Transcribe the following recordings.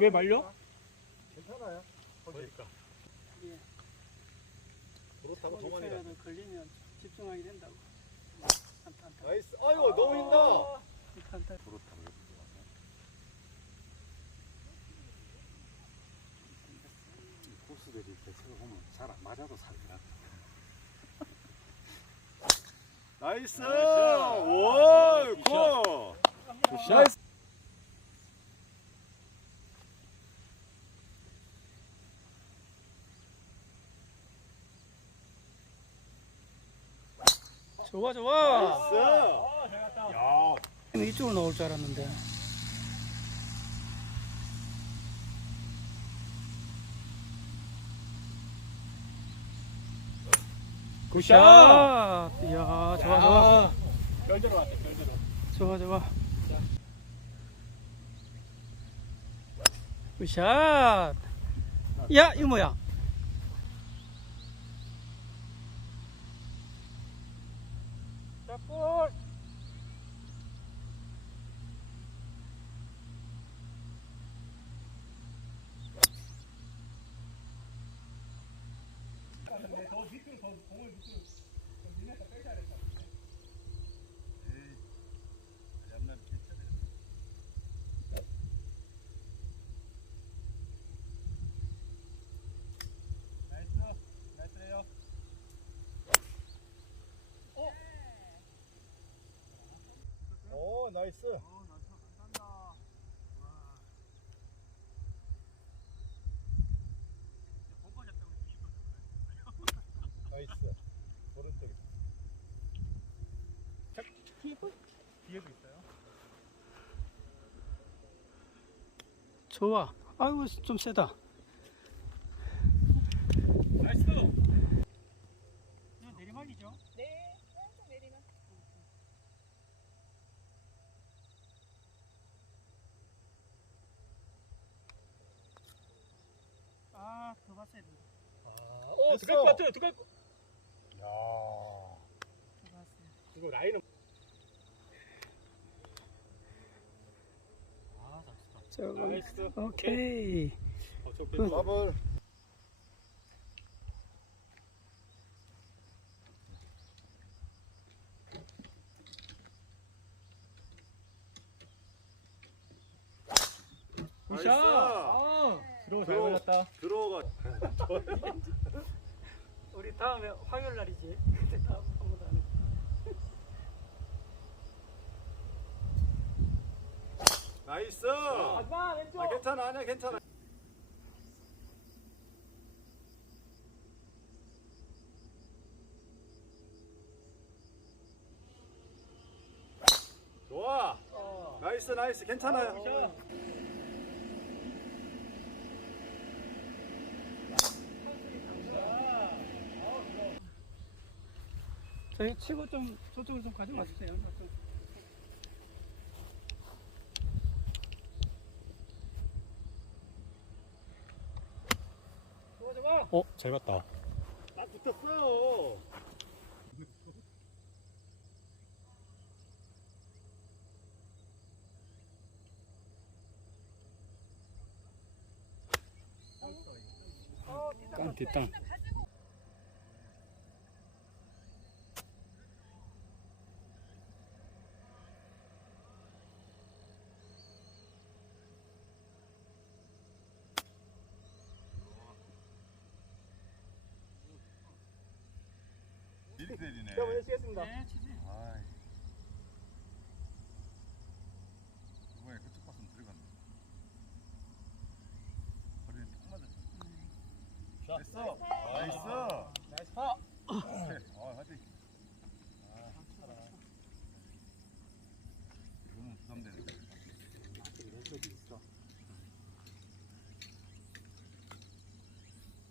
왜 말려? 괜찮아요. 그러니까. 예. 그렇다고 동안이가. 거기서라도 걸리면 집중하게 된다고. 나이스. 아이고 너무 힘다. 한타. 그렇다고. 고수들이 대체로 보면 잘 안 맞아도 살더라. 나이스. 오, 고. 나이스. 좋아 좋아. 나이스. 야, 이쪽으로 나올 줄 알았는데. 굿샷. 이야 좋아 좋아. 결대로 왔대, 결대로. 좋아 좋아. 굿샷. 야 이거 뭐야? 자 볼. 오, 나이스. 나이스. 뒤에도 있어요. 좋아. 아이고 좀 세다. 나이스. 내리막이죠? 네, 살짝 내리면. 아, 더 봤어야 된다. 어, 됐어. 들어갈 것 같아, 들어갈 것 야. 더 이거 라인은. 저거. 나이스. 오케이. 어, 저 그-. 굿샷. 나이스. 아, 들어가 잘 들어. 걸렸다. 들어가. 우리 다음에 화요일 날이지. 그때 다음 한번 하는. 나이스. 하지마, 왼쪽. 아, 괜찮아, 아니야, 괜찮아. 좋아. 나이스, 나이스, 괜찮아요. 저희 치고 좀 저쪽으로 좀 가져와 주세요. 좋아 좋아. 어, 잘 봤다. 딱 붙었어요. 땅, 뒷땅. 미리 때리네. 제가 먼저 치겠습니다. 네, 치지. 아이. 이번에 그쪽 봤으면 들어갔네. 허리는 딱 맞았어. 됐어. 나이스. 나이스 파. 오케이. 아, 하지. 아, 살아. 이거는 부담되네.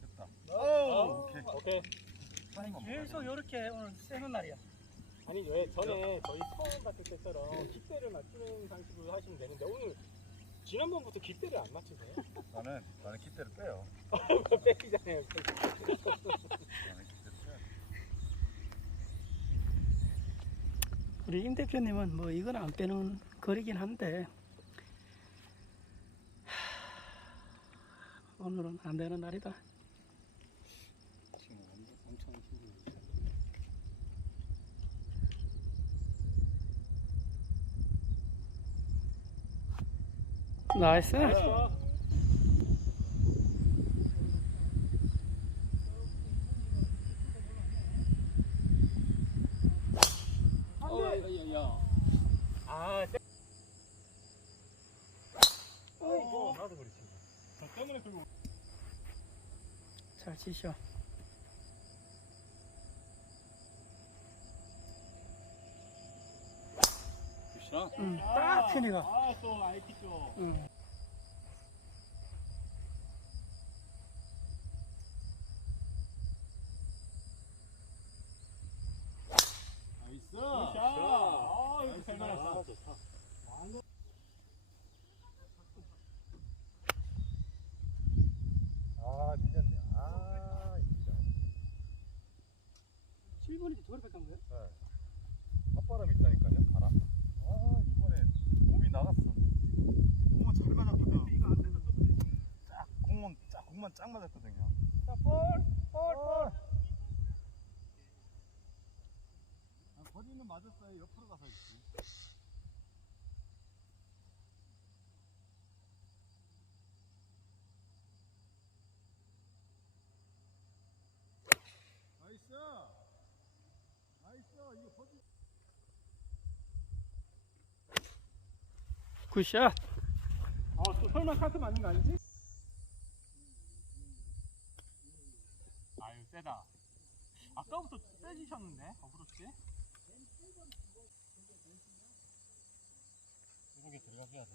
됐다. 오, 오케이. 오케이. 계속 이렇게 오늘 세는 날이야. 아니 왜 전에 저희 처음 봤을 때처럼 깃대를 맞추는 방식으로 하시면 되는데 오늘 지난번부터 깃대를 안 맞추세요? 나는 나는 깃대를 빼요. 그거 뺏기잖아요. 나는 깃대를 빼요. 우리 임 대표님은 뭐 이건 안 빼는 거리긴 한데 하, 오늘은 안 되는 날이다. 지금 엄청, 엄청 힘들어. 나이스. 어, 야, 아, 세... 어이구, 나도 굿샷. 응, 딱 편이가. 아, 또 IT 쪽. 응. 나이스. 아, 잘. 좋다. 아. 아, 진짜. 7번인데 두 개를 한 거야? 핫바람 있다니까요, 바람. 아, 이번에 몸이 나갔어. 공은 잘 맞았거든. 이거 안 돼서 쫙, 공은 쫙 맞았거든요. 자, 볼, 볼, 볼. 아, 거리는 맞았어요. 옆으로 가서 있지. 나이스! 나이스! 이거 거리 굿샷. 아, 또 설마 카트 맞는 거 아니지? 세다. 아까부터 세지셨는데, 어그렇지? 이렇게 들어가줘야 돼.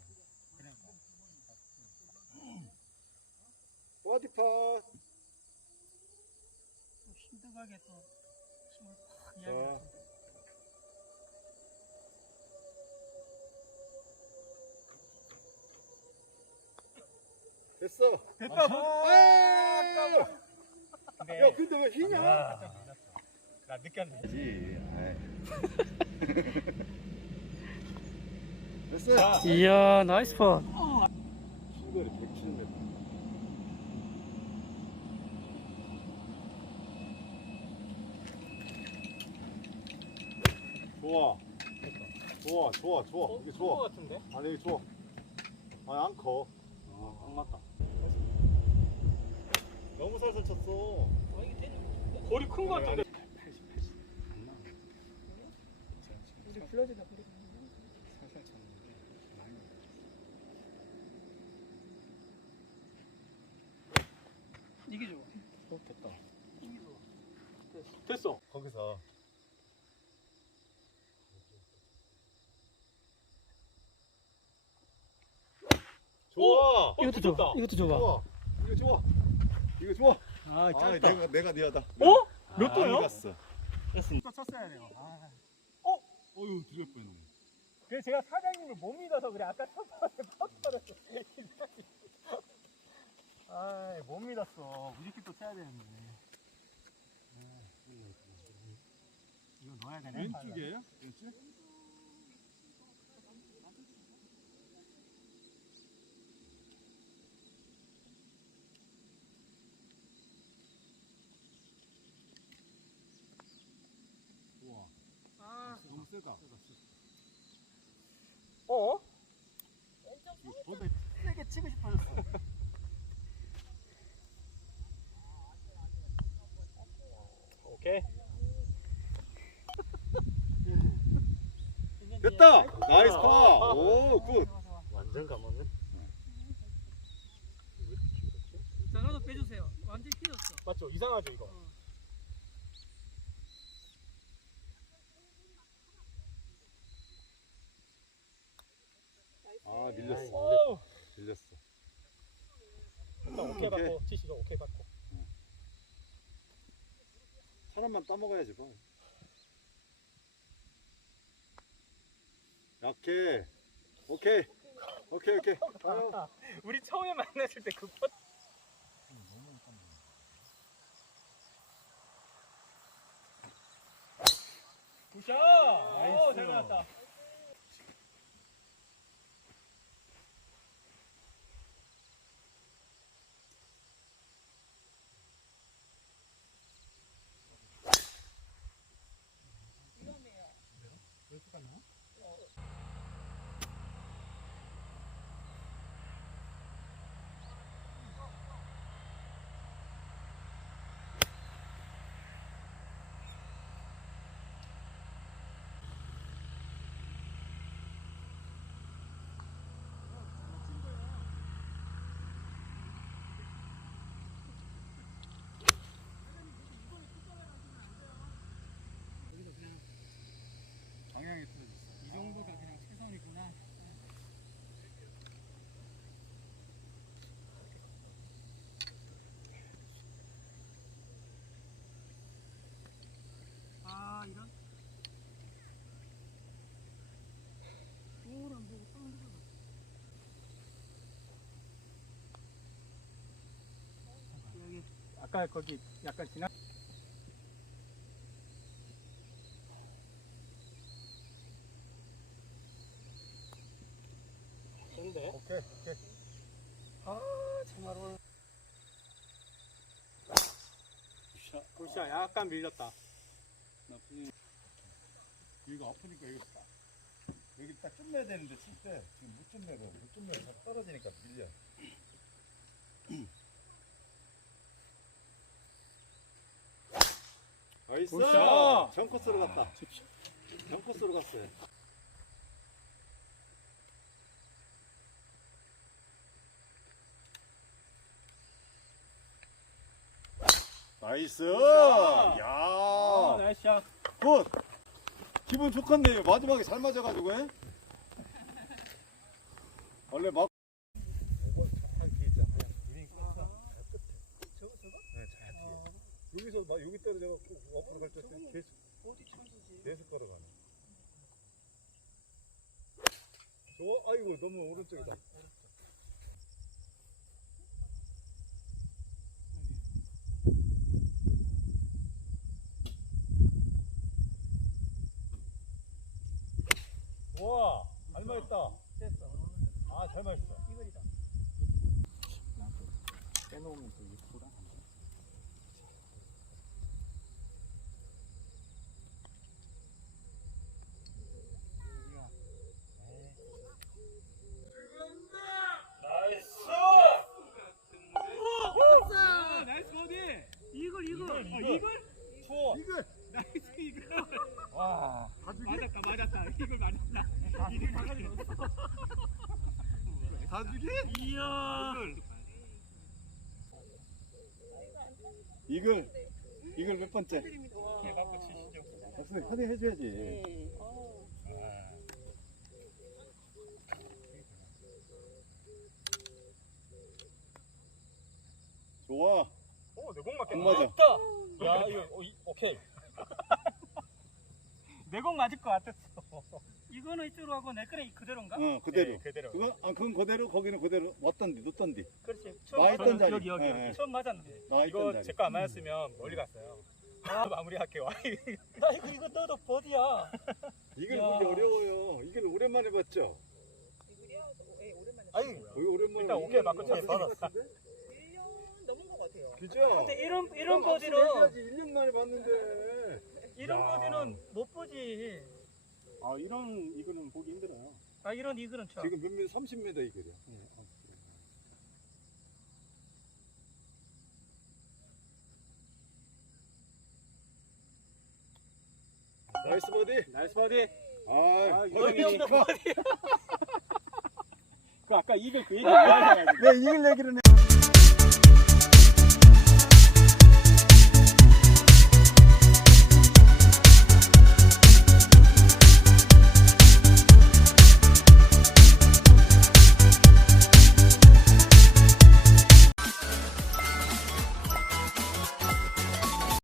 버디 팟! 힘들게 또 힘을 팍 자, 이야기해. 됐어! 됐다, 볼. 아! 근데, 야, 근데 왜 희냐? 나 느꼈는데. 됐어! 이야, 나이스 펀. 신거리 107m. 좋아. 좋아, 좋아, 좋아. 어, 이게 것 좋아. 같은데? 아니, 이게 좋아. 아니, 안 커. 아, 딱 맞다. 너무 살살 쳤어. 거리 큰 거 같은데? 우리 블러드가 그래. 살살 쳤는데 많이 이게 좋아. 어, 됐다. 이게 좋아. 됐어. 거기서. 좋아. 어, 이것도 좋다. 이것도 좋아. 좋아. 이거 좋아. 이거 좋아. 아, 아, 짧다. 내가 내가 니하다. 어? 몇 도요? 갔어. 또 쳤어야 돼요. 아. 어유 들을 뻔했네. 그래서 제가 사장님을 못 믿어서 그래. 아까 첫 번에 퍼터를. 아, 못 믿었어. 무조건 또 쳐야 되는데. 이거 넣어야 되네. 왼쪽이에요? 왼쪽? 우와. 세다. 어? 보다 세게 치고 싶어졌어. 오케이. 됐다. 나이스 파. 오, 굿. 완전 감았네. 전화도 빼주세요. 완전 휘었어. 맞죠? 이상하죠 이거. 아, 밀렸어. 오! 밀렸어. 일단 오케이 오케이. 받고 치시죠. 오케이 받고. 사람만 따먹어야지 뭐. 약해. 오케이. 오케이, 오케이. 아유. 우리 처음에 만났을 때그 퍼. 굿샷! 오, 잘 맞았다. 방향에 틀어졌어. 이 정도가 그냥 최선이구나. 아 이런 노란 보고 빵 들어가. 여기 아까 거기 약간 지나. 굿샷 약간 밀렸다. 나쁘지. 이거 아프니까 이거 딱 여기 딱 끝내야 되는데 칠 때 지금 못 끝내고 못 끝내고 다 떨어지니까 밀려. 나이스. 굿샷. 정코스로 갔다. 정코스로 갔어요. 나이스. 굿샷. 야. 아 나이스 샷. 굿! 기분 좋겠네요. 마지막에 잘 맞아가지고, 에? 원래 막. 여기서 막 여기 떨어져갖고 앞으로 갈때 계속 어디 천수지? 계속 걸어가네. 저 아이고 너무 오른쪽이다. 와, 잘 맞았다. 됐어. 아, 잘 맞았어. 이거리다. 빼놓으면 또 이쁘다. 나이스 버디. 이걸 이걸. 이걸? 이걸? 추워. 이글. 나이스 이걸. 와. 맞았다 맞았다. 이걸 맞았다. 이걸 맞았어. 다 주기? 이야. 이글. 이글 몇 번째? 개갖고 치시죠. 없으면 하대 해줘야지. 네. 어. 좋아. 오, 내공 맞겠다. 공 맞아. 됐다. 야, 이거 오, 이- 오케이. 내공 맞을 것 같았어. 이거는 이쪽으로 하고 내 거는 그대로인가? 어, 그대로. 네, 그대로. 그거, 아, 그건 그대로, 거기는 그대로. 왔던디, 놓던디. 그렇지. 나 있던 자리. 여기 여기 예, 여기. 예. 처음 맞았는데. 나 있던 이거 자리. 제 거 안 맞았으면 멀리 갔어요. 아, 마무리할게요. 나 이거 이거 너도 버디야. 이글 야. 보기 어려워요. 이글 오랜만에 봤죠? 예. 아니, 거의 오랜만에. 일단 오케이 맞고 쳐서 받았어. 1년 넘은 것 같아요. 그죠? 근데 이런 이런 해야지 1년 만에 봤는데. 이런 야. 버디는 못 보지. 아, 이런 이거는 보기 힘들어요. 아 이런 이거는 쳐. 지금 몇 미, 30m 이글이야. 나이스 버디. 나이스 버디. 아, 아, 버디 이거 축하. 그 아까 이글 그 얘기 안. 네, 이글 얘기를